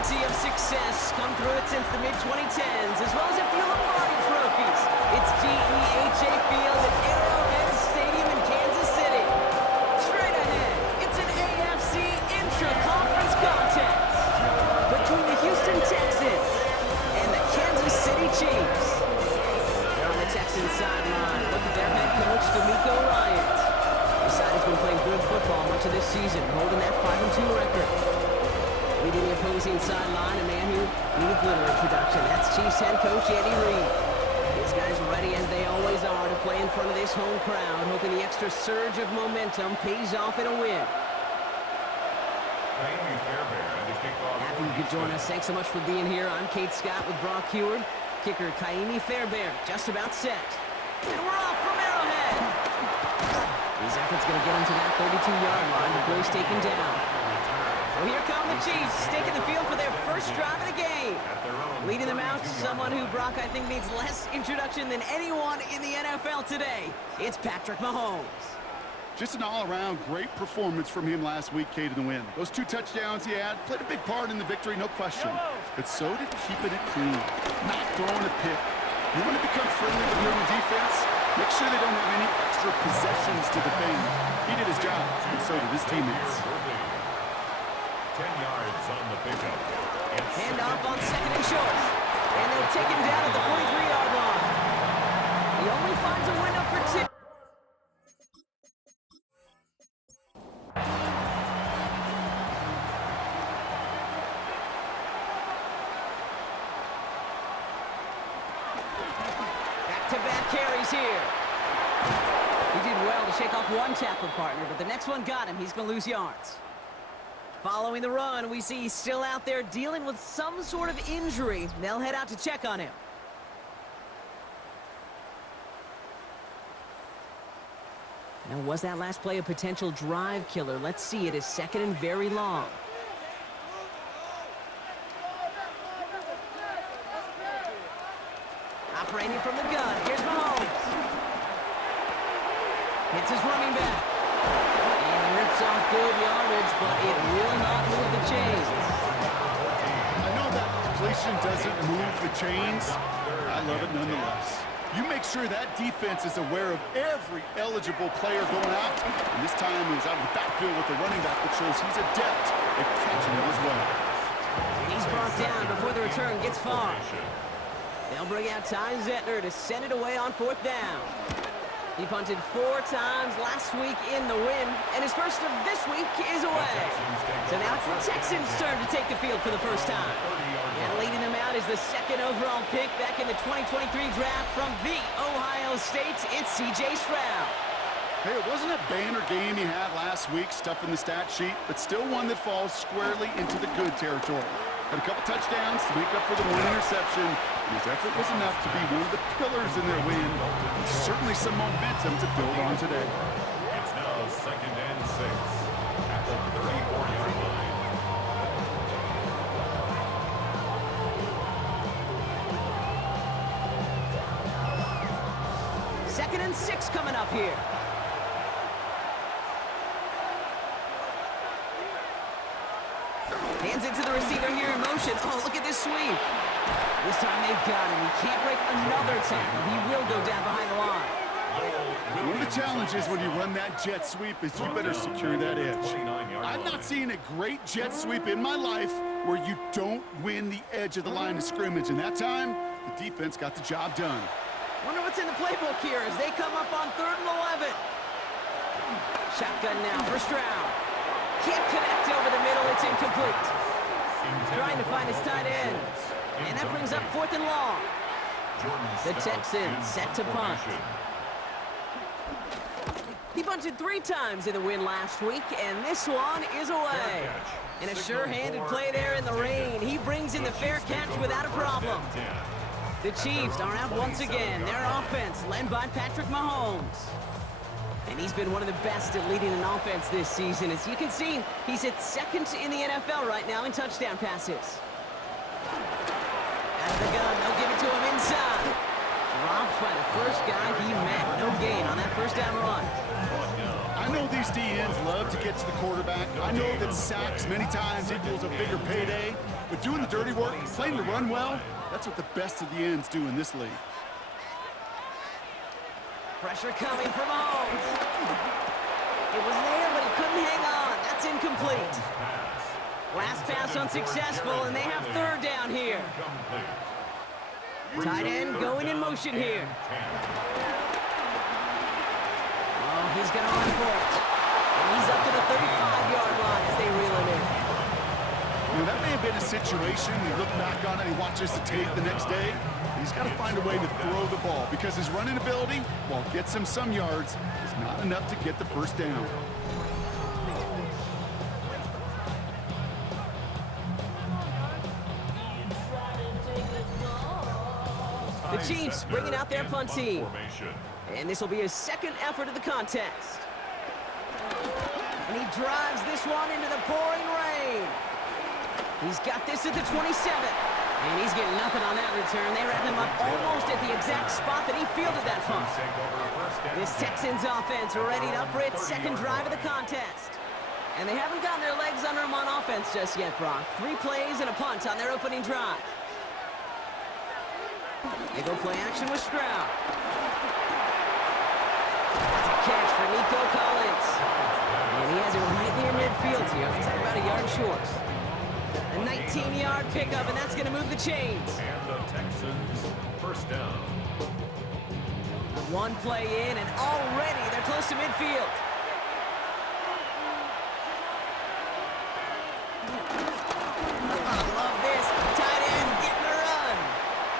plenty of success come through it since the mid-2010s, as well as a few Lombardi trophies. It's GEHA Field at Arrowhead Stadium in Kansas City. Straight ahead, it's an AFC intra-conference contest between the Houston Texans and the Kansas City Chiefs. They're on the Texans sideline. Look at their head coach, DeMeco Ryans. The side has been playing good football much of this season, holding that 5-2 record. Leading the opposing sideline, a man who needs little introduction. That's Chiefs head coach Andy Reid. These guys ready as they always are to play in front of this home crowd, hoping the extra surge of momentum pays off in a win. Happy you could join us. Thanks so much for being here. I'm Kate Scott with Brock Heward. Kicker Kaimi Fairbairn just about set. And we're off from Arrowhead. His effort's going to get him to that 32-yard line before he's taken down. So here come the Chiefs, taking the field for their first drive of the game. Leading them out, someone who, Brock, I think needs less introduction than anyone in the NFL today. It's Patrick Mahomes. Just an all-around great performance from him last week, Kate, in the win. Those 2 touchdowns he had played a big part in the victory, no question. But so did keeping it clean, not throwing a pick. You want to become friendly with your own defense? Make sure they don't have any extra possessions to defend. He did his job, and so did his teammates. 10 yards on the pickup. Handoff on second and short. And they'll take him down at the 43-yard line. He only finds a window for 2. Back-to-back carries here. He did well to shake off one tackle partner, but the next one got him. He's going to lose yards. Following the run, we see he's still out there dealing with some sort of injury. They'll head out to check on him. Now, was that last play a potential drive killer? Let's see. It is second and very long. Operating from the gun. Here's Mahomes. Hits his running back. Rips off good yardage, but it will not move the chains. I know that completion doesn't move the chains. I love it nonetheless. You make sure that defense is aware of every eligible player going out. And this time he's out of the backfield with the running back, which shows he's adept at catching it as well. And he's brought down before the return gets far. They'll bring out Ty Zettner to send it away on 4th down. He punted 4 times last week in the win, and his first of this week is away. So now it's the Texans' turn to take the field for the first time. And leading them out is the 2nd overall pick back in the 2023 draft from the Ohio State. It's C.J. Stroud. Hey, it wasn't a banner game he had last week, stuff in the stat sheet, but still one that falls squarely into the good territory. Had a couple touchdowns to make up for the 1 interception. His effort was enough to be one of the pillars in their win. And certainly some momentum to build on today. It's now 2nd and 6 at the 34-yard line. 2nd and 6 coming up here. Hands it to the receiver here in motion. Oh, look at this sweep. This time they've got him. He can't break another tackle. He will go down behind the line. One of the challenges when you run that jet sweep is you better secure that edge. I've not seen a great jet sweep in my life where you don't win the edge of the line of scrimmage. And that time, the defense got the job done. Wonder what's in the playbook here as they come up on 3rd and 11. Shotgun now for Stroud. Can't connect over the middle. It's incomplete. Trying to find his tight end. And that brings up 4th and long. The Texans set to punt. He punted 3 times in the win last week, and this one is away. And a sure-handed play there in the rain. He brings in the fair catch without a problem. The Chiefs are out once again. Their offense led by Patrick Mahomes. And he's been one of the best at leading an offense this season. As you can see, he's at 2nd in the NFL right now in touchdown passes. Out of the gun, they'll give it to him inside. Dropped by the first guy he met. No gain on that 1st down run. I know these DNs love to get to the quarterback. I know that sacks many times equals a bigger payday. But doing the dirty work, playing to run well, that's what the best of the ends do in this league. Pressure coming from Mahomes. It was there, but he couldn't hang on. That's incomplete. Last pass unsuccessful, and they have third down here. Tight end going in motion here. Oh, he's going to run for it. And he's up to the 35-yard line as they reel him in. You know, that may have been a situation, you look back on it, he watches the tape the next day, he's got to find a way to throw the ball because his running ability, while it gets him some yards, is not enough to get the first down. The Chiefs bringing out their punt team. And this will be his second effort of the contest. And he drives this one into the pouring rain. He's got this at the 27. And he's getting nothing on that return. They wrap him up almost at the exact spot that he fielded that punt. This Texans offense readied up for its second drive of the contest. And they haven't gotten their legs under them on offense just yet, Brock. 3 plays and a punt on their opening drive. They go play action with Stroud. That's a catch for Nico Collins. And he has it right near midfield here. Looks like about a yard short. A 19-yard pickup, and that's going to move the chains. And the Texans first down. 1 play in, and already they're close to midfield. Love this. Tight end getting a run.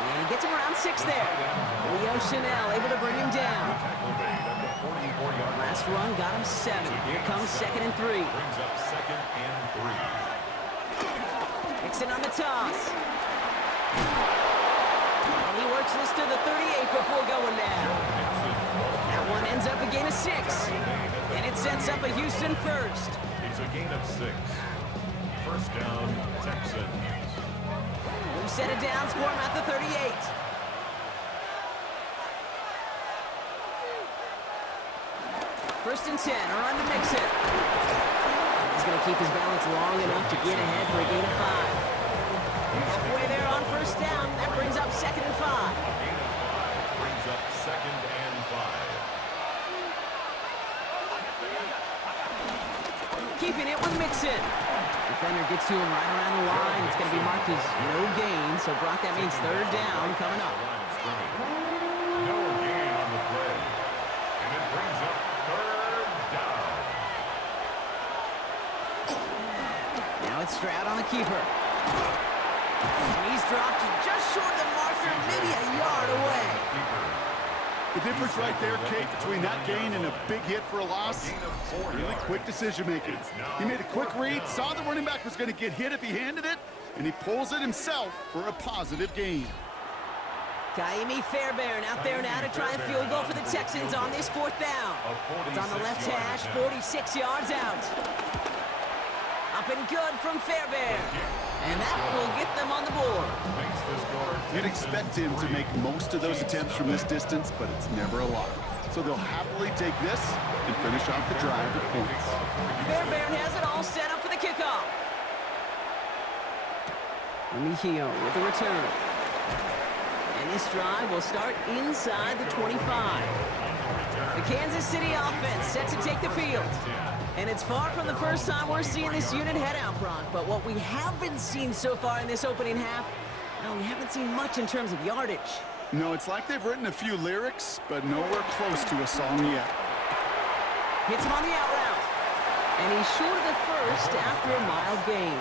And he gets him around 6 there. Leo Chanel able to bring him down. Last run got him 7. Here comes 2nd and 3. Brings up 2nd and 3. Mixon on the toss. And he works this to the 38 before going down. That one ends up a gain of 6. And it sets up a Houston first. It's a gain of 6. First down, Texans. New set of downs for him at the 38. First and 10, a run to Mixon. He's going to keep his balance long enough to get ahead for a gain of 5. Halfway there on first down, that brings up 2nd and 5. Brings up 2nd and 5. Keeping it with Mixon. Defender gets to him right around the line. It's going to be marked as no gain, so Brock, that means third down coming up. No gain on the play. And it brings up third down. Now it's Stroud on the keeper. And he's dropped just short of the marker, maybe a yard away. The difference right there, Kate, between that gain and a big hit for a loss, really quick decision-making. He made a quick read, saw the running back was going to get hit if he handed it, and he pulls it himself for a positive gain. Kaimi Fairbairn out there now to try a field goal for the Texans on this 4th down. It's on the left hash, 46 yards out. Up and good from Fairbairn. And that will get them on the board. You'd expect him to make most of those attempts from this distance, but it's never a lot. So they'll happily take this and finish off the drive with points. Fairbairn has it all set up for the kickoff. Mejio with the return. And this drive will start inside the 25. The Kansas City offense set to take the field. And it's far from the first time we're seeing this unit head out, Brock. But what we haven't seen so far in this opening half, well, we haven't seen much in terms of yardage. No, it's like they've written a few lyrics, but nowhere close to a song yet. Hits him on the out route. And he's short of the first after a mild gain.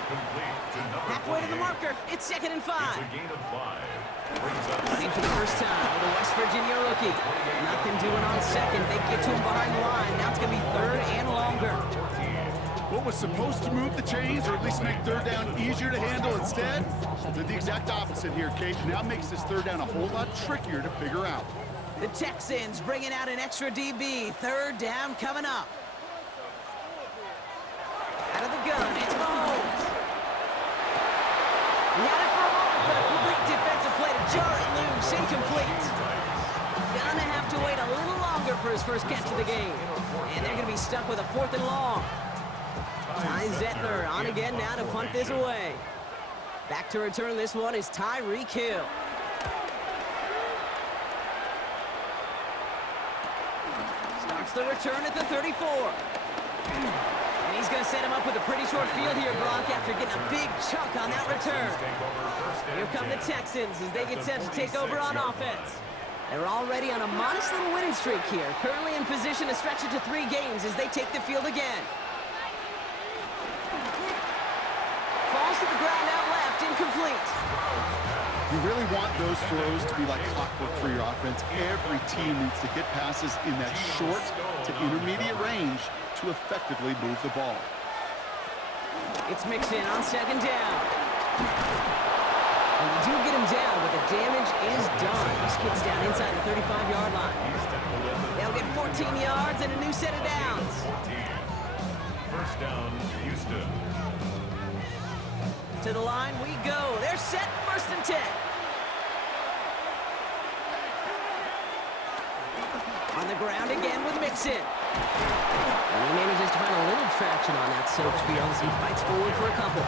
Halfway to the marker, it's 2nd and 5. Running for the first time with a West Virginia rookie. Nothing doing on 2nd. They get to him behind the line. Now it's going to be 3rd and longer. What was supposed to move the chains, or at least make 3rd down easier to handle instead, did the exact opposite here, Kate. Now makes this 3rd down a whole lot trickier to figure out. The Texans bringing out an extra DB. 3rd down coming up. Out of the gun, it's Mahomes. He had it for a moment, but a complete defensive play to jar it loose. Incomplete. Gonna have to wait a little longer for his first catch of the game. And they're gonna be stuck with a 4th and long. Ty Zettler on again now to punt this away. Back to return this one is Tyreek Hill. Starts the return at the 34. And he's going to set him up with a pretty short field here, Brock, after getting a big chunk on that return. Here come the Texans as they get set to take over on offense. They're already on a modest little winning streak here, currently in position to stretch it to 3 games as they take the field again. Falls to the ground out left, incomplete. You really want those throws to be like clockwork for your offense. Every team needs to hit passes in that short to intermediate range to effectively move the ball. It's Mixon on second down. And they do get him down, but the damage is done. He skids down inside the 35-yard line. They'll get 14 yards and a new set of downs. First down, Houston. To the line we go. They're set, 1st and 10. On the ground again with Mixon. And he manages to find a little traction on that soaked field as he fights forward for a couple.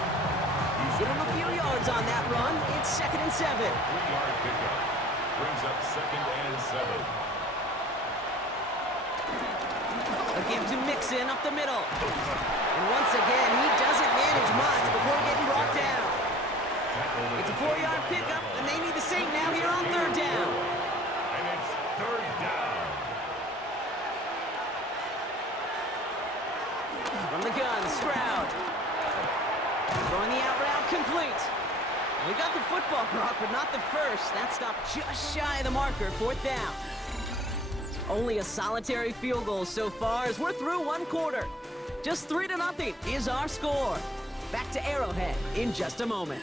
Give him a few yards on that run. It's 2nd and 7. 3-yard pickup. Brings up 2nd and 7. A give to Mixon up the middle. And once again, he doesn't manage much before getting brought down. It's a 4-yard pickup, and they need the same now here on 3rd down. And it's 3rd down. From the gun, Stroud. Throwing the out route complete. We got the football, Brock, but not the first. That stopped just shy of the marker, 4th down. Only a solitary field goal so far as we're through 1 quarter. Just 3-0 is our score. Back to Arrowhead in just a moment.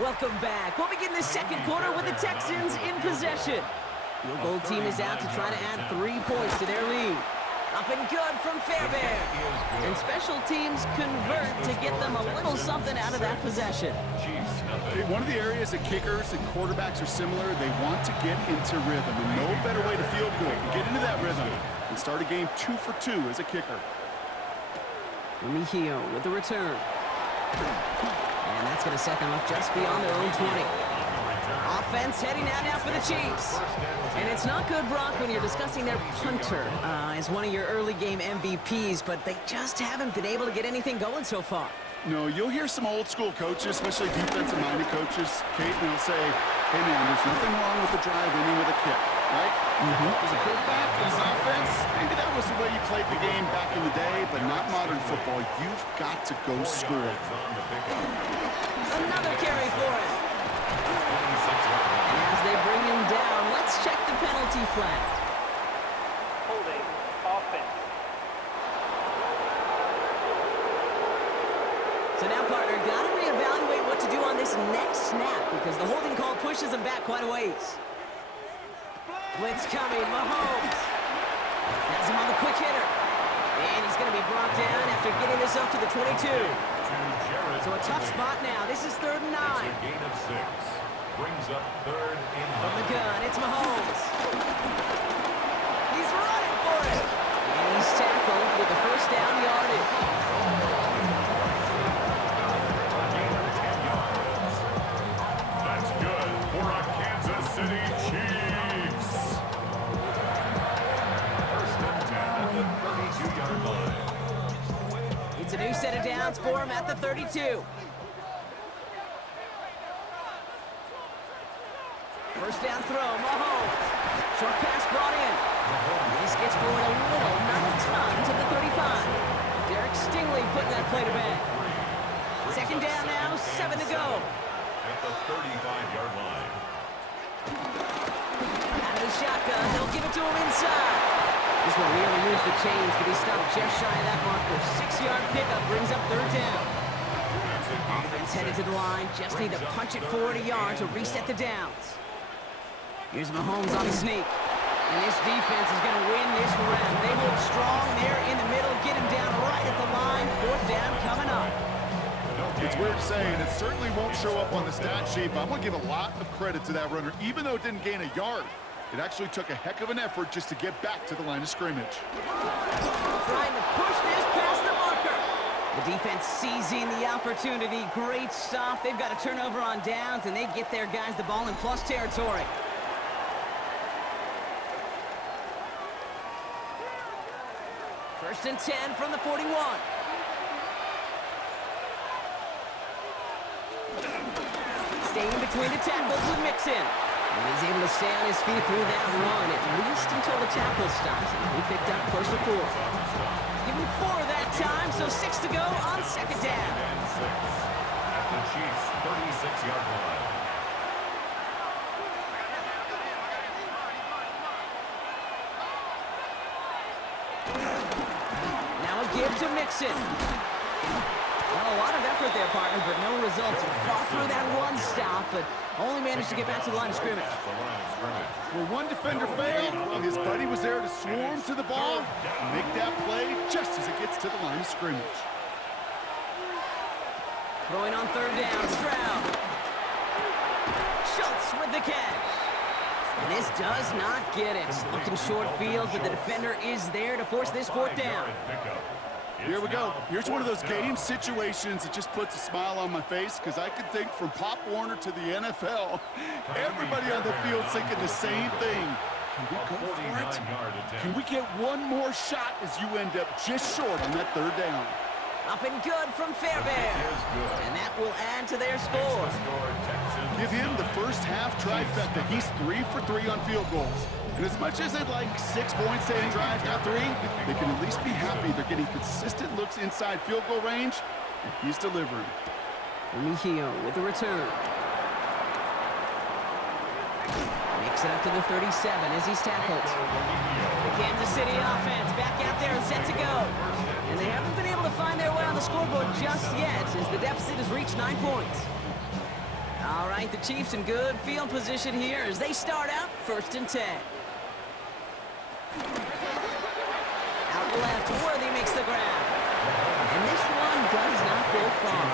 Welcome back. We'll begin the 2nd quarter with the Texans in possession. Field goal team is out to try to add 3 points to their lead. Up and good from Fairbairn. And special teams convert to get them a little something out of that possession. One of the areas that kickers and quarterbacks are similar, they want to get into rhythm. And no better way to feel good to get into that rhythm and start a game 2 for 2 as a kicker. Remigio with the return. And that's going to set them up just beyond their own 20. Offense heading out now for the Chiefs. And it's not good, Brock, when you're discussing their punter as one of your early game MVPs, but they just haven't been able to get anything going so far. No, you'll hear some old school coaches, especially defensive-minded coaches, Kate, and they'll say, hey, man, there's nothing wrong with the drive ending with a kick, right? As a quarterback, as an offense, maybe that was the way you played the game back in the day, but not modern football. You've got to go score. Another carry for him. And as they bring him down, let's check the penalty flag. Holding offense. So now, partner, got to reevaluate what to do on this next snap because the holding call pushes him back quite a ways. Blitz coming, Mahomes. Has him on the quick hitter. And he's going to be brought down after getting this up to the 22. So a tough spot now. This is 3rd and 9. It's a gain of 6. Brings up 3rd and 9. From the gun, it's Mahomes. He's running for it. And he's tackled with the 1st down yardage. That's good for a Kansas City Chiefs. 1st and 10 at the 32-yard line. It's a new set of downs for him at the 32. 1st down throw, Mahomes. Short pass brought in. This gets forward a little, not a ton, to the 35. Derek Stingley putting that play to bed. 2nd down now, 7 to go. At the 35-yard line. Out of the shotgun, they'll give it to him inside. This one nearly moves the chains, but he stopped just shy of that marker. 6-yard pickup brings up 3rd down. Offense headed to the line, just need to punch it forward a yard to reset the downs. Here's Mahomes on the sneak. And this defense is going to win this round. They hold strong there in the middle, get him down right at the line. 4th down coming up. It's weird saying it certainly won't show up on the stat sheet, but I want to give a lot of credit to that runner. Even though it didn't gain a yard, it actually took a heck of an effort just to get back to the line of scrimmage. Trying to push this past the marker. The defense seizing the opportunity. Great stop. They've got a turnover on downs, and they get their guys the ball in plus territory. First and 10 from the 41. Staying between the tackles with Mixon. And he's able to stay on his feet through that run, at least until the tackle stops. And he picked up close to 4. Give him 4 that time, so 6 to go on second down. And 6 at the Chiefs' 36-yard line. Now a give to Mixon. Well, a lot of effort there, partner, but no results. He fought through that one stop, but only managed to get back to the line of scrimmage. Where one defender failed, well, his buddy was there to swarm to the ball and make that play just as it gets to the line of scrimmage. Throwing on third down, Stroud. Schultz with the catch. And this does not get it. Looking short field, but the defender is there to force this fourth down. Here we go. Here's one of those game situations that just puts a smile on my face because I can think from Pop Warner to the NFL. Everybody on the field thinking the same thing. Can we go for it? Can we get one more shot as you end up just short on that third down? Up and good from Fairbairn. And that will add to their score. Give him the first half trifecta. He's 3 for 3 on field goals. And as much as they'd like 6 points to end drive, not 3, they can at least be happy they're getting consistent looks inside field goal range, and he's delivering. Mejio with the return. Makes it up to the 37 as he's tackled. The Kansas City offense back out there and set to go. And they haven't been able to find their way on the scoreboard just yet as the deficit has reached 9 points. All right, the Chiefs in good field position here as they start out first and 10. Out left, Worthy makes the grab. And this one does not go far.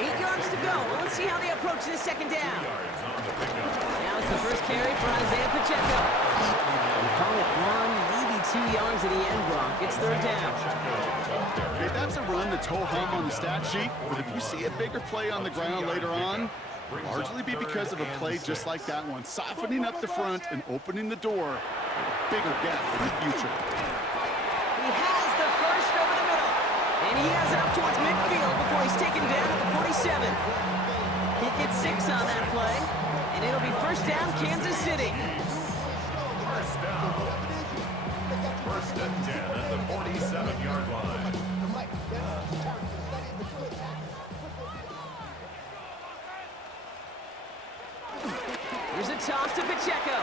8 yards to go. Well, let's see how they approach this second down. Now it's the first carry for Isaiah Pacheco. We call it 1, maybe 2 yards at the end block. It's third down. Okay, that's a run that's ho-hum on the stat sheet, but if you see a bigger play on the ground later on, largely be because of a play just like that one, softening up the front and opening the door for a bigger gap in the future. He has the first over the middle, and he has it up towards midfield before he's taken down at the 47. He gets 6 on that play, and it'll be first down, Kansas City. First and 10 at the 47-yard line. Here's a toss to Pacheco.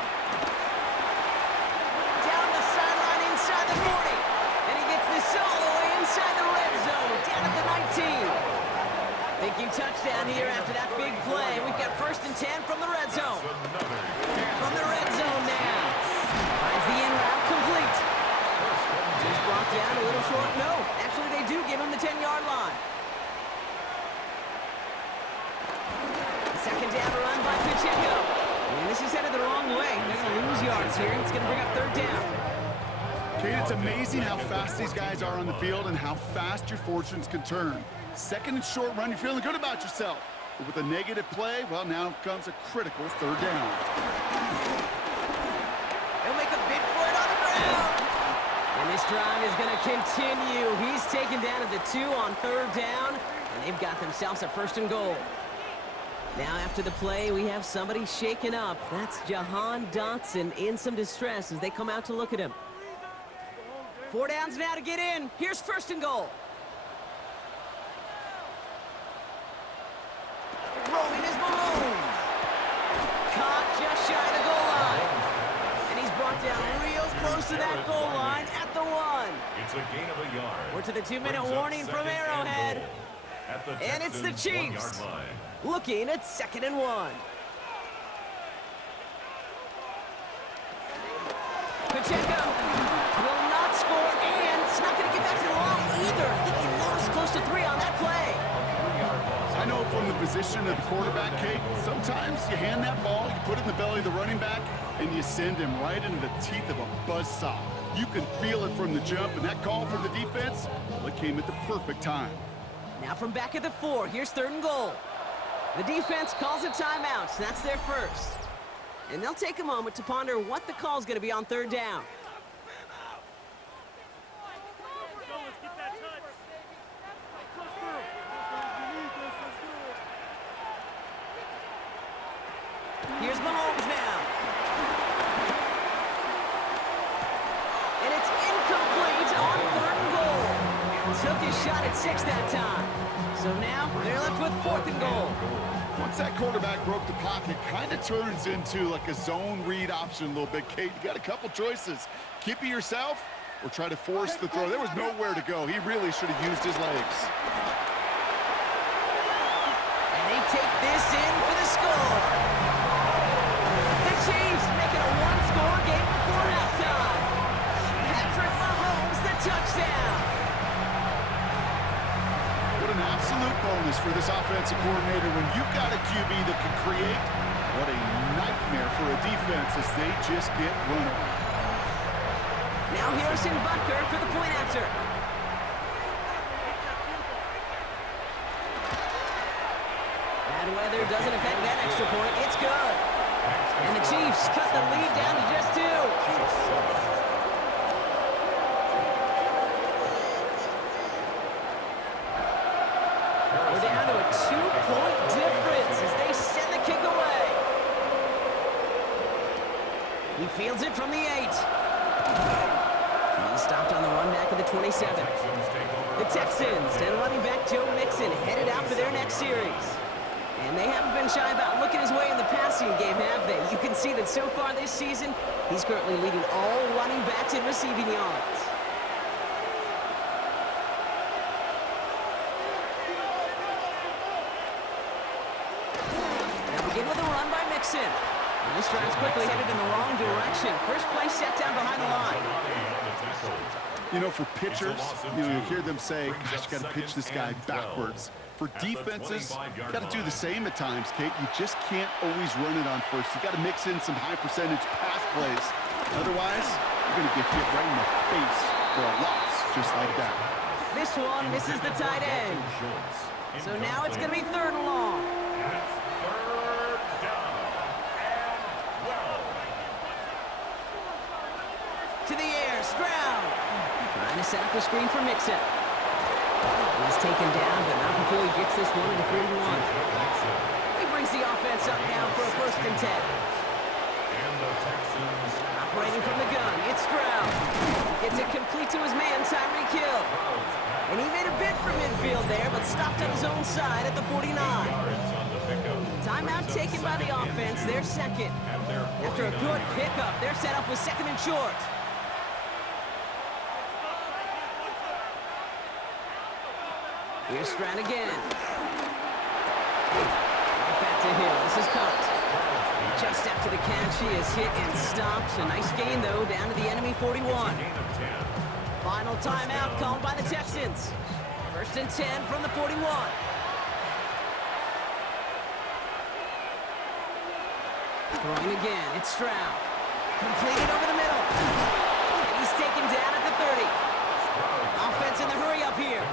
Down the sideline inside the 40. And he gets this all the way inside the red zone, down at the 19. Thinking touchdown here after that big play. We've got first and 10 from the red zone. From the red zone now. Finds the in route complete. He's brought down a little short. No, actually they do give him the 10-yard line. Second down run by Pacheco. And this is headed the wrong way. They're going to lose yards here. It's going to bring up third down. Kate, it's amazing how fast these guys are on the field and how fast your fortunes can turn. Second and short run, you're feeling good about yourself. But with a negative play, well, now comes a critical third down. He'll make a big play on the ground. And this drive is going to continue. He's taken down at the 2 on third down. And they've got themselves a first and goal. Now after the play, we have somebody shaken up. That's Jahan Dotson in some distress as they come out to look at him. 4 downs now to get in. Here's first and goal. Throwing is Malone. Caught just shy of the goal line. And he's brought down real close to that goal line at the 1. It's a gain of a yard. We're to the 2-minute warning from Arrowhead. And it's the Chiefs looking at second and 1. Pacheco will not score, and it's not going to get back to the line either. I think he lost close to 3 on that play. I know from the position of the quarterback, Kate, sometimes you hand that ball, you put it in the belly of the running back, and you send him right into the teeth of a buzzsaw. You can feel it from the jump, and that call from the defense, well, it came at the perfect time. Now from back at the 4, here's 3rd and goal. The defense calls a timeout, so that's their first. And they'll take a moment to ponder what the call's going to be on 3rd down. Here's Mahomes now. And it's incomplete on 3rd and goal. Took his shot at 6 that time. So now they're left with 4th and goal. Once that quarterback broke the pocket, kind of turns into like a zone read option a little bit. Kate, you got a couple choices. Keep it yourself or try to force the throw. There was nowhere to go. He really should have used his legs. And they take this in for the score. The Chiefs make it a one-score game before halftime. Patrick Mahomes, the touchdown. What an absolute bonus for this offensive coordinator when you've got a QB that can create. What a nightmare for a defense as they just get run over. Now Harrison Butker for the point after. Bad weather doesn't affect that extra point. It's good. And the Chiefs cut the lead down to just 2. We're down to a 2-point difference as they send the kick away. He fields it from the 8. He stopped on the run back of the 27. The Texans and running back Joe Mixon headed out for their next series. And they haven't been shy about looking his way in the passing game, have they? You can see that so far this season, he's currently leading all running backs in receiving yards. Begin with a run by Mixon. And this drive's quickly headed in the wrong direction. First play set down behind the line. You know, for pitchers, you hear them say, gosh, you got to pitch this guy backwards. For defenses, you got to do the same at times, Kate. You just can't always run it on first. You got to mix in some high percentage pass plays. Otherwise, you're going to get hit right in the face for a loss, just like that. This one misses the tight end. So now it's going to be 3rd and long. To the air, Stroud. Trying to set up the screen for Mixon. He's taken down, but not before he gets this one into 41. He brings the offense up now for a 1st and 10. Operating from the gun, it's Stroud. He gets it complete to his man, Tyreek Hill. And he made a bid for midfield there, but stopped on his own side at the 49. Timeout taken by the offense, their 2nd. After a good pickup, their setup was 2nd and short. Here's Stroud again. Right back to Hill. This is caught. Just after the catch, he is hit and stopped. A nice gain, though, down to the enemy 41. Final timeout called by the Texans. 1st and 10 from the 41. Throwing again. It's Stroud. Completed over the middle. And he's taken down at the 30. Offense in the hurry up here.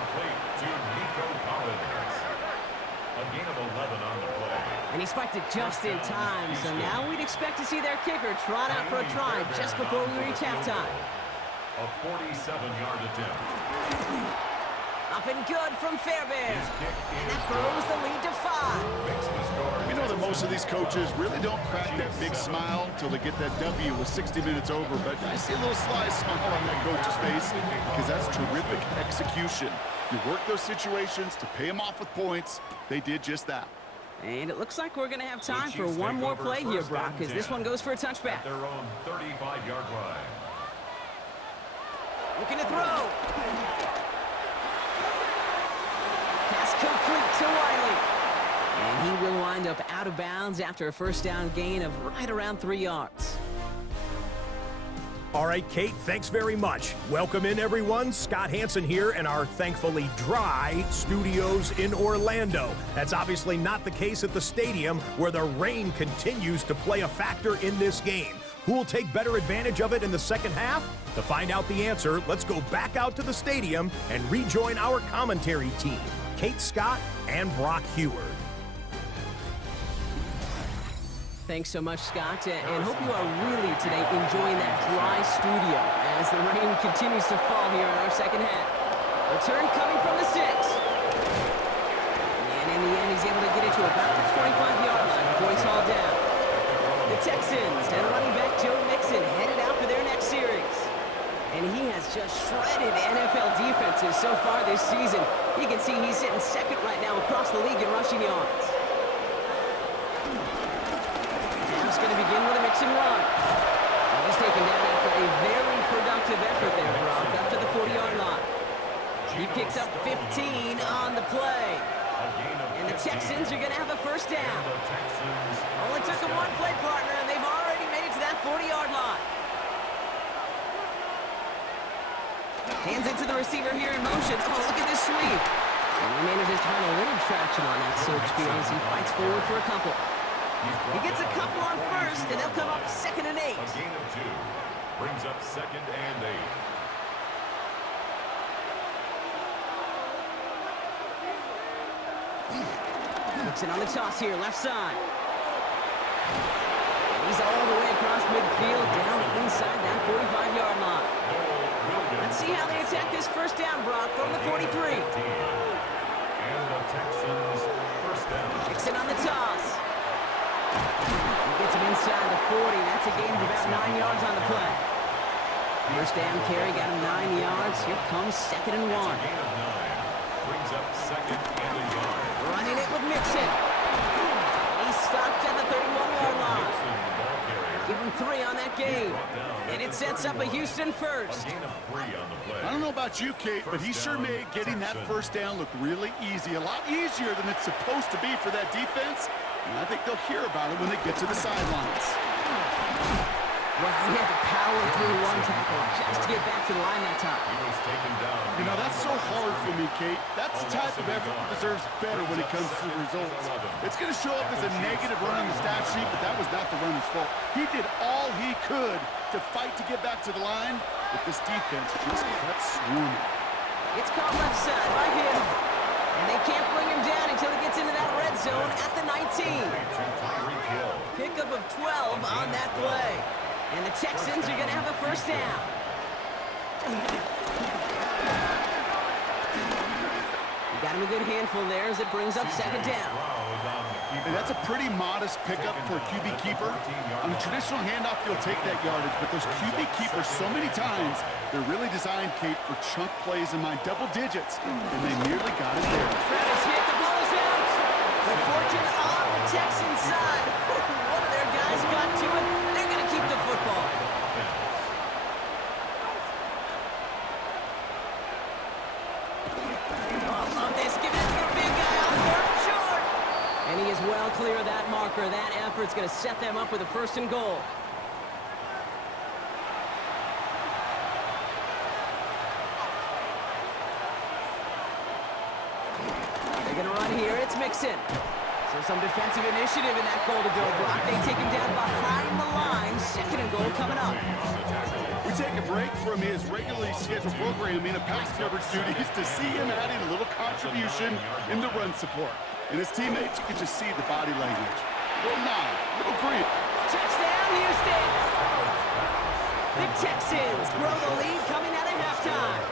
And he spiked it just in time, so now we'd expect to see their kicker trot out for a try just before we reach halftime. A 47-yard attempt. Up and good from Fairbairn. And that throws the lead to 5. We know that most of these coaches really don't crack that big smile until they get that W with 60 minutes over, but I see a little sly smile on that coach's face because that's terrific execution. You work those situations to pay them off with points. They did just that. And it looks like we're going to have time for one more play here, Brock, as this one goes for a touchback. At their own 35-yard line. Looking to throw. Pass complete to Wiley. And he will wind up out of bounds after a 1st down gain of right around 3 yards. All right, Kate, thanks very much. Welcome in, everyone. Scott Hansen here in our thankfully dry studios in Orlando. That's obviously not the case at the stadium, where the rain continues to play a factor in this game. Who will take better advantage of it in the second half? To find out the answer, let's go back out to the stadium and rejoin our commentary team, Kate Scott and Brock Heward. Thanks so much, Scott, and hope you are really today enjoying that dry studio as the rain continues to fall here in our second half. Return coming from the 6. And in the end, he's able to get it to about the 25-yard line before he's hauled down. The Texans and running back Joe Mixon headed out for their next series. And he has just shredded NFL defenses so far this season. You can see he's sitting second right now across the league in rushing yards. He's going to begin with a Mixon run. He's taken down after a very productive effort there, Brock, up to the 40-yard line. He picks up 15 on the play. And the Texans are going to have a first down. Only took them one play, partner, and they've already made it to that 40-yard line. Hands it to the receiver here in motion. Oh, look at this sweep. And he manages to find a little traction on that search field as he fights forward for a couple. He gets a couple on first, and they'll come up 2nd and 8. A gain of 2 brings up 2nd and 8. Mixon on the toss here, left side. And he's all the way across midfield, down inside that 45-yard line. Let's see how they attack this first down, Brock, from the 43. And the Texans first down. Mixon on the toss. He gets him inside the 40. That's a gain of about 9 yards on the play. First down carry, got him 9 yards. Here comes 2nd and 1. Gain of 9 brings up 2nd and a yard. Running it with Mixon. And he's stopped at the 31-yard line. Give him 3 on that game. And it sets up a Houston first. A gain of 3 on the play. I don't know about you, Kate, but he sure made getting that first down look really easy. A lot easier than it's supposed to be for that defense. And I think they'll hear about it when they get to the sidelines. Well, he had to power through one tackle just to get back to the line that time. He was taken down. You know, that's so hard for me, Kate. That's the type of effort that deserves better when it comes to the results. It's going to show up as a negative run on the stat sheet, but that was not the runner's fault. He did all he could to fight to get back to the line, but this defense just kept swarming. It's caught left side by him. And they can't bring him down until he gets into that red zone at the 19. Pickup of 12 on that play. And the Texans are going to have a first down. You got him a good handful there as it brings up 2nd down. And that's a pretty modest pickup for a QB keeper. On a traditional handoff, you'll take that yardage, but those QB keepers, so many times, they're really designed, Kate, for chunk plays in my double digits, and they nearly got it there. Travis hit, the ball is out. The fortune on the Texans side. One of their guys got to it. They're going to keep the football. Oh, love this. Give it to the big guy on third short. And he is well clear of that marker. That effort's going to set them up with a 1st and goal. They're going to run here. It's Mixon. So some defensive initiative in that goal to go. Brock, they take him down behind the line. 2nd and goal coming up. We take a break from his regularly scheduled programming of pass coverage duties to see him adding a little contribution in the run support. And his teammates, you can just see the body language. Little nod, little grin. Touchdown, Houston! The Texans grow the lead coming out of halftime.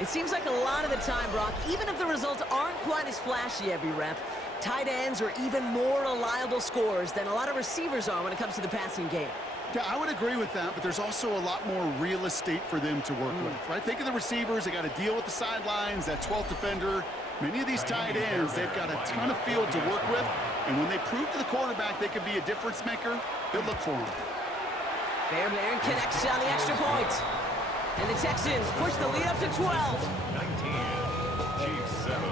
It seems like a lot of the time, Brock, even if the results aren't quite as flashy every rep, tight ends are even more reliable scorers than a lot of receivers are when it comes to the passing game. Yeah, I would agree with that, but there's also a lot more real estate for them to work with, right? Think of the receivers. They got to deal with the sidelines, that 12th defender. Many of these tight ends, they've got a ton of field to work with, and when they prove to the quarterback they can be a difference maker, they'll look for him. Fairbairn connects on the extra point. And the Texans push the lead up to 12. 19, Chiefs 7.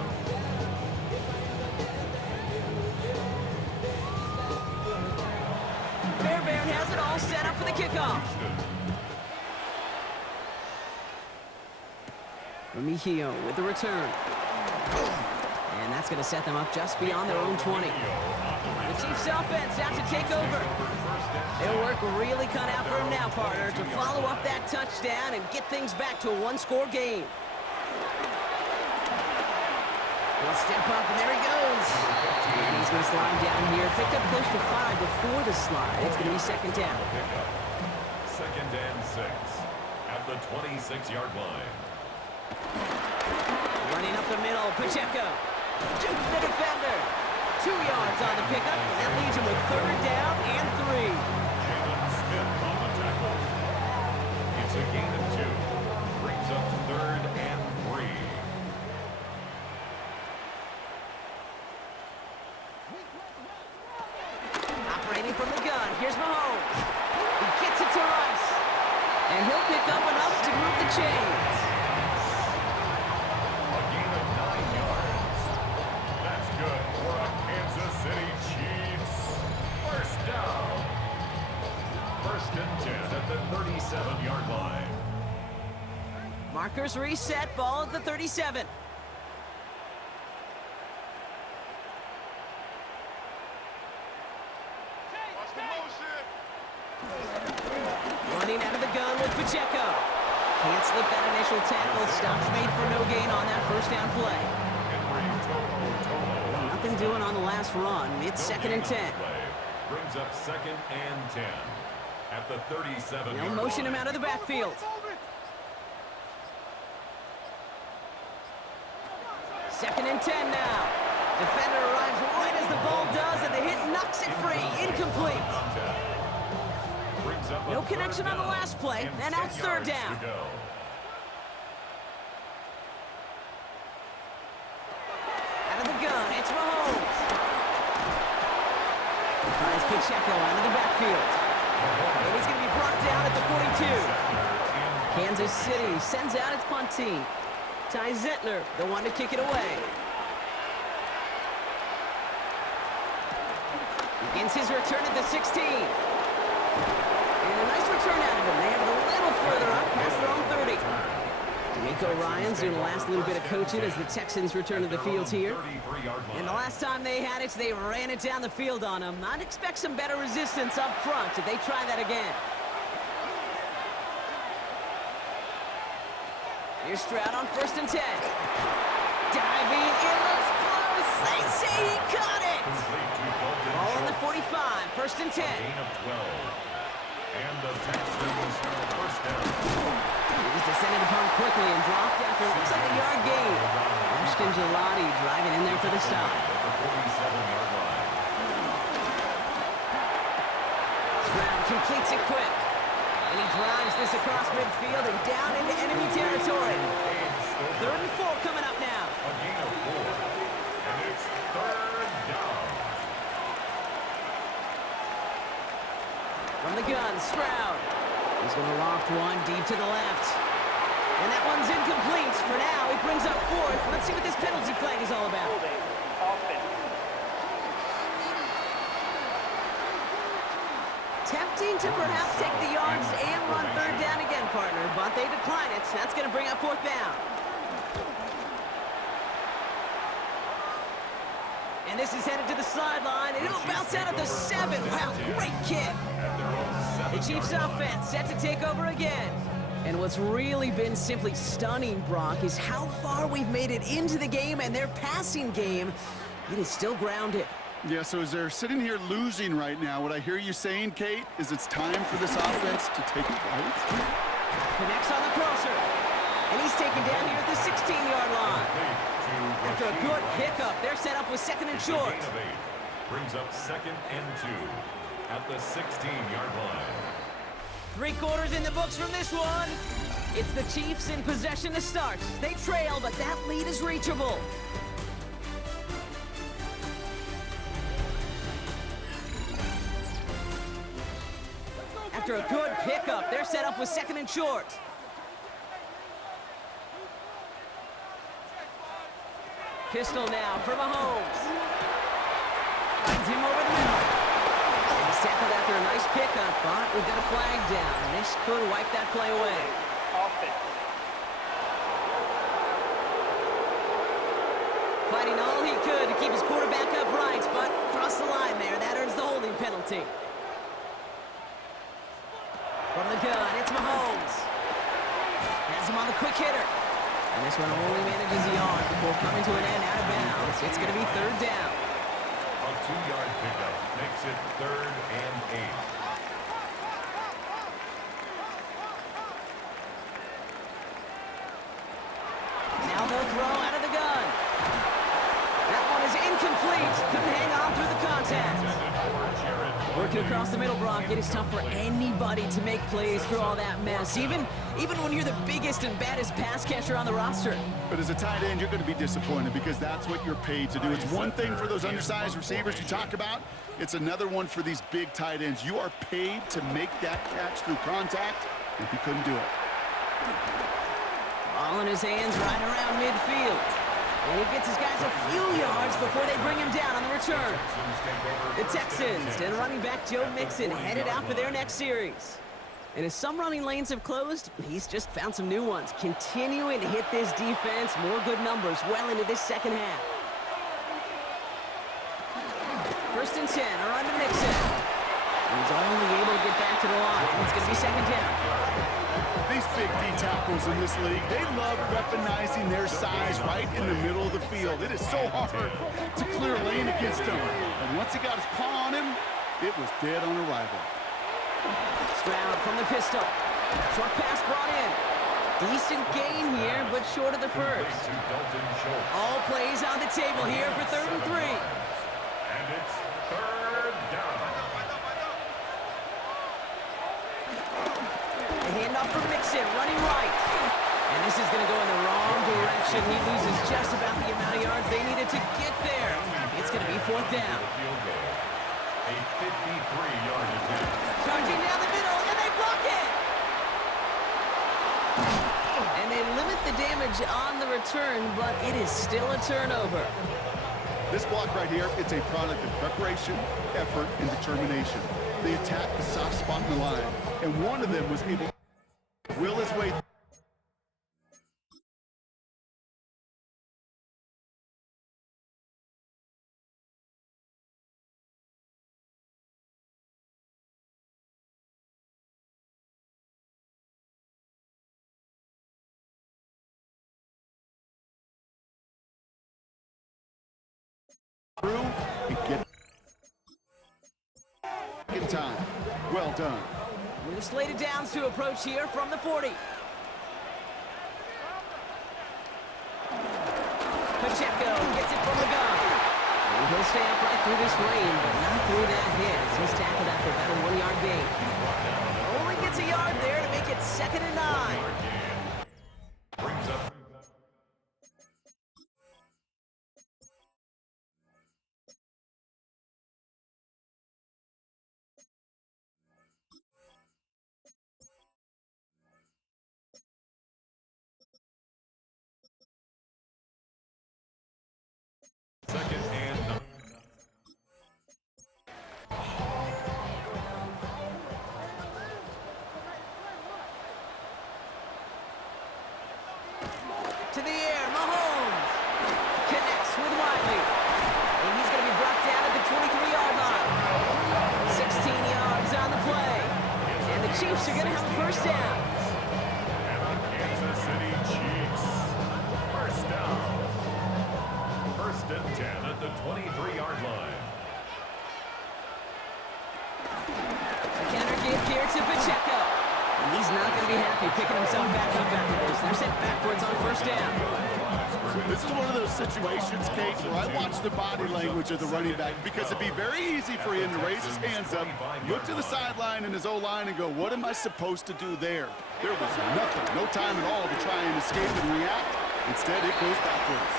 Fairbairn has it all set up for the kickoff. Remigio with the return. And that's going to set them up just beyond their own 20. The Chiefs offense out to take over. Their work really cut out for him now, partner, to follow up that touchdown and get things back to a one-score game. He'll step up, and there he goes. And he's going to slide down here. Picked up close to 5 before the slide. It's going to be second down. Second and 6 at the 26-yard line. Running up the middle, Pacheco. Jukes the defender. 2 yards on the pickup, and that leaves him with third down and 3. Jalen Smith on the tackle. It's a gain of 2. Brings up third and 3. Operating from the gun, here's Mahomes. He gets it to Rice. And he'll pick up enough to move the chains. A gain of 9 yards. That's good for a Kansas City Chiefs. First down. First and 10 at the 37-yard line. Markers reset, ball at the 37. Running out of the gun with Pacheco. Can't slip that initial tackle. Stops made for no gain on that first down play. Nothing doing on the last run. It's second and 10. Brings up second and 10 at the 37. They'll motion him out of the backfield. Second and 10 now. Defender arrives right as the ball does, and the hit knocks it free. Incomplete. No connection on the last play, and now it's third down. Out of the gun, it's Mahomes. He finds Pacheco out of the backfield. And he's going to be brought down at the 42. Kansas City sends out its punt team. Ty Zentner, the one to kick it away. Begins his return at the 16. And a nice return out of him. They have it a little further up past their own 30. D'Amico Ryans doing the last little bit of coaching as the Texans return to the field here. And the last time they had it, they ran it down the field on them. I'd expect some better resistance up front if they try that again. Here's Stroud on first and 10. Diving, it looks close. They say he caught it. Ball on the 45, first and 10. Gain of 12. And the Texans first down. He's descended upon quickly and dropped after it looks like a yard gain. Ashton Gelati driving in there for the stop. At the 47-yard line. Stroud completes it quick. And he drives this across midfield and down into enemy territory. Third and 4 coming up now. A gain of 4. And it's third down. From the gun, Stroud. He's going to loft one deep to the left. And that one's incomplete. For now, he brings up fourth. Let's see what this penalty flag is all about. Holding. Offense. Tempting to perhaps take the yards and run third down again, partner, but they decline it. That's going to bring up fourth down. And this is headed to the sideline, and it'll bounce out at the 7. Wow, great kick. The Chiefs offense set to take over again. And what's really been simply stunning, Brock, is how far we've made it into the game, and their passing game, it is still grounded. Yeah, so as they're sitting here losing right now, what I hear you saying, Kate, is it's time for this offense to take flight. Connects on the crosser. And he's taken down here at the 16-yard line. After a good pickup, they're set up with second and short. Brings up second and 2 at the 16-yard line. 3 quarters in the books from this one. It's the Chiefs in possession to start. They trail, but that lead is reachable. After a good pickup, they're set up with second and short. Pistol now for Mahomes. Finds him over the middle. And he's tackled after a nice pickup, but we've got a flag down. This could wipe that play away. Offense. Fighting all he could to keep his quarterback upright, but crossed the line there. That earns the holding penalty. From the gun, it's Mahomes. Has him on the quick hitter. And this one only manages a yard before coming to an end out of bounds. It's going to be third down. A 2-yard pickup makes it 3rd and 8. Now they'll throw out of the gun. That one is incomplete. Couldn't hang on through the contact. Working across the middle, Brock, it is tough for anybody to make plays through all that mess, even when you're the biggest and baddest pass catcher on the roster. But as a tight end, you're going to be disappointed because that's what you're paid to do. It's one thing for those undersized receivers you talk about. It's another one for these big tight ends. You are paid to make that catch through contact, and he couldn't do it. Ball in his hands right around midfield. And he gets his guys a few yards before they bring him down on the return. The Texans and running back Joe Mixon headed out for their next series. And as some running lanes have closed, he's just found some new ones, continuing to hit this defense more good numbers well into this second half. 1st and 10, around to Mixon. He's only able to get back to the line. It's going to be second down. These big D tackles in this league, they love weaponizing their size right in the middle of the field. It is so hard to clear a lane against him. And once he got his paw on him, it was dead on arrival. Stroud from the pistol. Short pass brought in. Decent gain here, but short of the first. All plays on the table here for 3rd and 3. And it's 3rd down. The handoff from Mixon, running right. And this is going to go in the wrong direction. He loses just about the amount of yards they needed to get there. It's going to be 4th down. A 53-yard attempt. Charging down the middle, and they block it. And they limit the damage on the return, but it is still a turnover. This block right here, it's a product of preparation, effort, and determination. They attacked the soft spot in the line, and one of them was able to will his way. Through and get in time. Well done. With a slate of downs to approach here from the 40. Pacheco gets it from the gun. And he'll stay upright through this rain, but not through that hit. As he's tackled after about a 1-yard gain. Only gets a yard there to make it 2nd and 9. Brings up. Second and 9. To the air, Mahomes connects with Wiley. And he's going to be brought down at the 23-yard line. 16 yards on the play. And the Chiefs are going to have a 1st down. And the Kansas City Chiefs. 1st down. 1st and 10 at the 23-yard line. The counter give here to Pacheco. And he's not going to be happy picking himself back up after this. They're sent backwards on 1st down. This is one of those situations, Kate, where I watch the body language of the running back because it'd be very easy for him to raise his hands up, look to the sideline and his O-line and go, what am I supposed to do there? There was nothing, no time at all to try and escape and react. Instead, it goes backwards.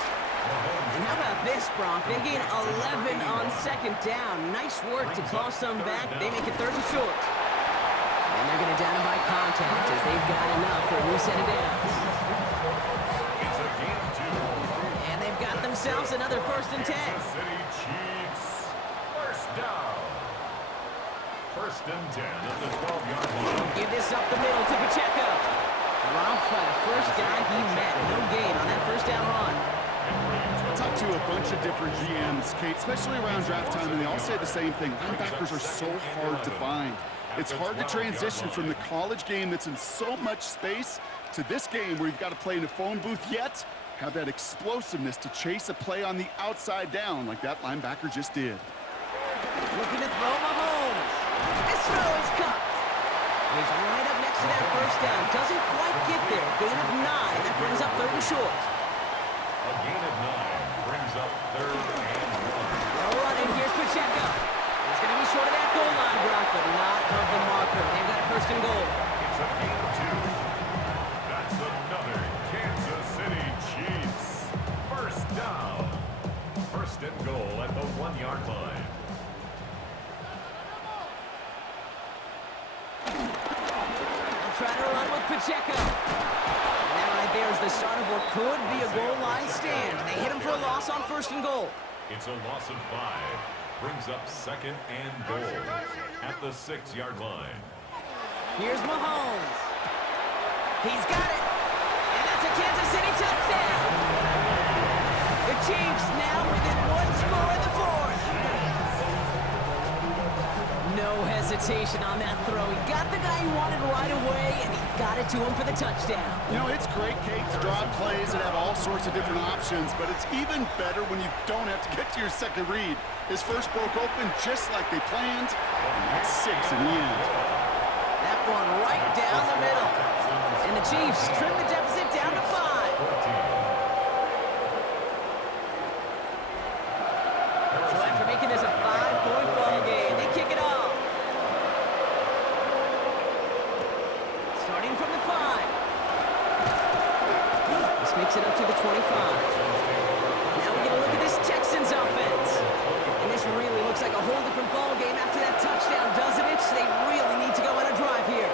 And how about this, Brock? They gain 11 on 2nd down. Nice work to call some back. They make it 3rd and short. And they're going to down him by contact as they've got enough for a new set of downs. It's a game 2. And they've got themselves another 1st and 10. Kansas City Chiefs. 1st down. 1st and 10 at the 12-yard line. Give this up the middle to Pacheco. Dropped by the first guy he met. No gain on that 1st down run. I talked to a bunch of different GMs, Kate, especially around draft time, and they all say the same thing. Linebackers are so hard to find. It's hard to transition from the college game that's in so much space to this game where you've got to play in a phone booth, yet have that explosiveness to chase a play on the outside down like that linebacker just did. Looking to throw Mahomes. This throw is cut. He's right up next to that first down. Doesn't quite get there. Gain of 9. That brings up 3rd and short. A gain of 9 brings up 3rd and 1. They'll run in. Here's Pacheco. He's going to be short of that goal line, Brock, but not of the marker. They've got a 1st and goal. It's a gain of 2. That's another Kansas City Chiefs. 1st down. 1st and goal at the 1-yard line. Try to run with Pacheco. And that right there is the start of what could be a goal line stand. They hit him for a loss on 1st and goal. It's a loss of 5. Brings up 2nd and goal at the 6-yard line. Here's Mahomes. He's got it. And that's a Kansas City touchdown. The Chiefs now within 1 score in the 4th. No hesitation on that throw. He got the guy he wanted right away, and he got it to him for the touchdown. You know, it's great, Kate, to draw plays that have all sorts of different options, but it's even better when you don't have to get to your second read. His first broke open just like they planned, and that's 6 in the end. That one right down the middle. And the Chiefs trim the deficit down to 5. So after making this a 5-point ball game, they kick it off. Starting from the 5. This makes it up to the 25. Now we're going to look at this Texans offense. And this really looks like a whole different ball game after that touchdown, doesn't it? They really need to go on a drive here.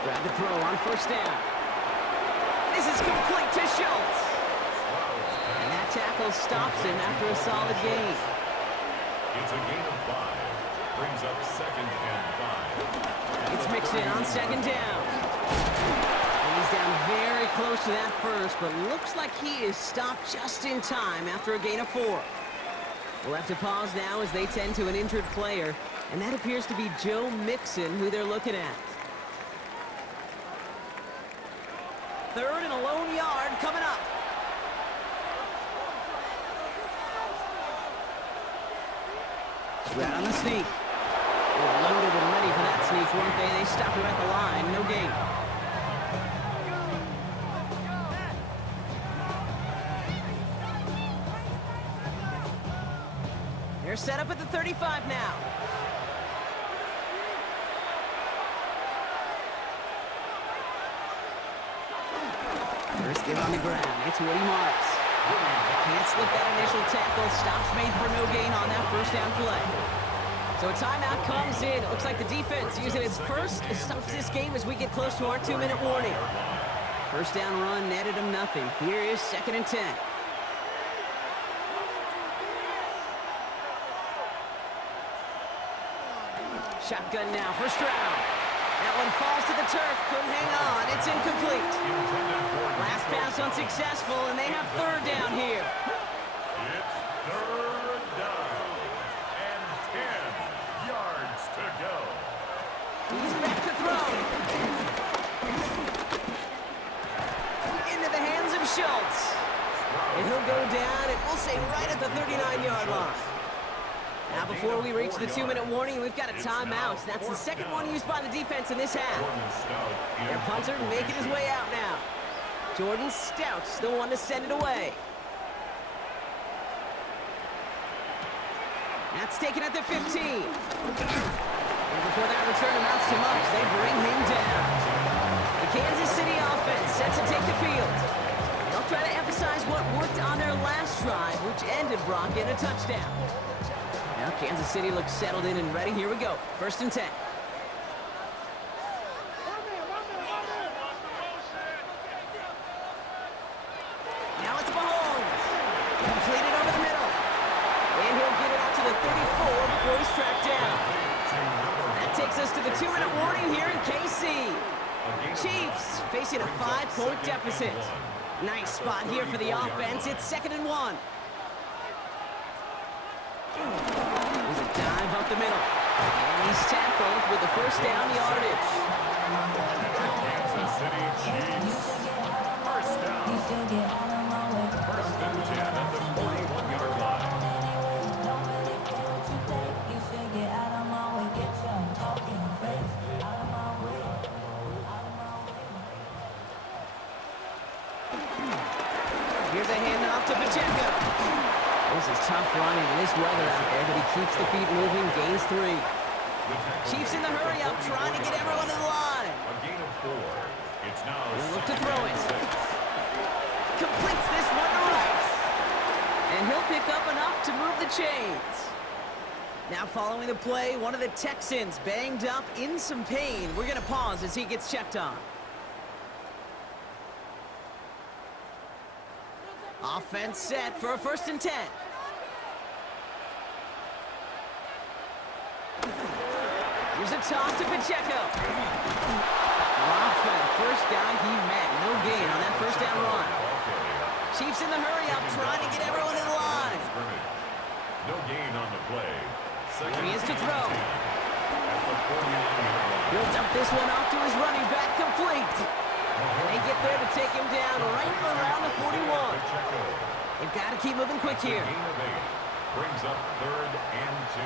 Grab the throw on 1st down. This is complete to Schultz. And that tackle stops him after a solid gain. It's a gain of 5. Brings up 2nd and 5. It's mixed in on 2nd down. And he's down very close to that first, but looks like he is stopped just in time after a gain of 4. We'll have to pause now as they tend to an injured player, and that appears to be Joe Mixon, who they're looking at. 3rd and a lone yard coming up. Right on the sneak. They're loaded and ready for that sneak, weren't they? They stopped him at the line. No gain. They're set up at the 35 now. First give on the ground. It's Woody Marks. Can't slip that initial tackle. Stops made for no gain on that 1st down play. So a timeout comes in. It looks like the defense using its first stops this game as we get close to our 2-minute warning. 1st down run netted him nothing. Here is 2nd and 10. Shotgun now, 1st round. That one falls to the turf, couldn't hang on. It's incomplete. Last pass unsuccessful, and they have 3rd down here. It's 3rd down and 10 yards to go. He's back to throw. Into the hands of Schultz. And he'll go down, and we'll say right at the 39-yard line. Now, before we reach the 2-minute warning, we've got a timeout. That's the 2nd one used by the defense in this half. Their punter making his way out now. Jordan Stout's the one to send it away. That's taken at the 15. And before that return amounts to much, they bring him down. The Kansas City offense set to take the field. They'll try to emphasize what worked on their last drive, which ended Brock in a touchdown. Now Kansas City looks settled in and ready. Here we go. 1st and 10. Now it's Mahomes. Completed over the middle. And he'll get it out to the 34 before he's tracked down. That takes us to the 2-minute warning here in KC. Chiefs facing a 5-point deficit. Nice spot here for the offense. It's 2nd and 1. There's a dive up the middle. And he's tackled with the first down yardage. Kansas City Chiefs. First down. First and 10 at the 41-yard line. Here's a handoff to Pacheco. This is tough running in this weather out there, but he keeps the feet moving, gains 3. Chiefs in the hurry up, trying to get everyone to the line. A gain of 4. It's now He'll look to throw it. Completes this one to Rice. And he'll pick up enough to move the chains. Now following the play, one of the Texans banged up in some pain. We're going to pause as he gets checked on. Offense set for a 1st and 10. Here's a toss to Pacheco. Dropped for the first guy he met. No gain on that first down run. Chiefs in the hurry up, trying to get everyone in line. No gain on the play. Here he is to throw. He'll dump this one off to his running back, complete. And they get there to take him down right around the 41. They've got to keep moving quick here. Brings up 3rd and 2.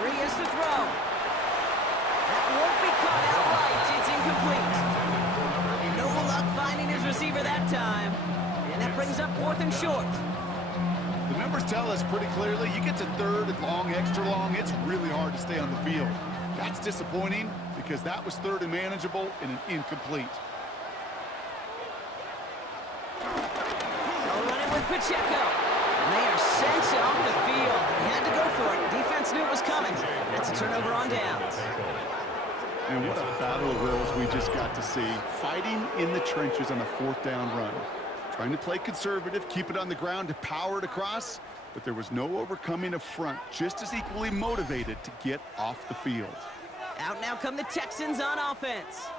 Here he is to throw. That won't be caught outright. It's incomplete. No luck finding his receiver that time. And that brings up 4th and short. The numbers tell us pretty clearly, you get to 3rd and long, extra long, it's really hard to stay on the field. That's disappointing because that was 3rd and manageable and an incomplete. They'll run it with Pacheco. And they are sent off the field. They had to go for it. Defense knew it was coming. That's a turnover on downs. And what a battle of wills we just got to see. Fighting in the trenches on a 4th down run. Trying to play conservative, keep it on the ground to power it across, but there was no overcoming a front just as equally motivated to get off the field. Out now come the Texans on offense.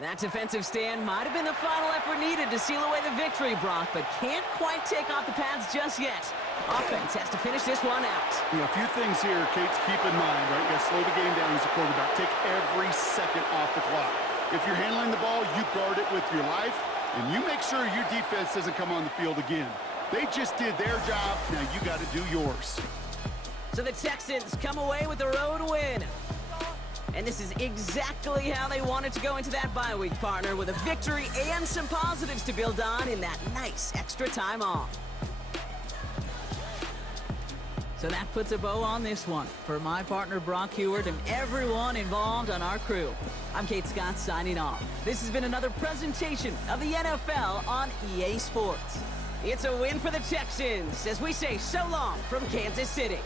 That defensive stand might have been the final effort needed to seal away the victory, Brock, but can't quite take off the pads just yet. Offense has to finish this one out. You know, a few things here, Kate, to keep in mind, right? You got to slow the game down as a quarterback. Take every second off the clock. If you're handling the ball, you guard it with your life, and you make sure your defense doesn't come on the field again. They just did their job. Now you got to do yours. So the Texans come away with the road win. And this is exactly how they wanted to go into that bye week, partner, with a victory and some positives to build on in that nice extra time off. So that puts a bow on this one. For my partner, Brock Heward, and everyone involved on our crew, I'm Kate Scott signing off. This has been another presentation of the NFL on EA Sports. It's a win for the Texans as we say so long from Kansas City.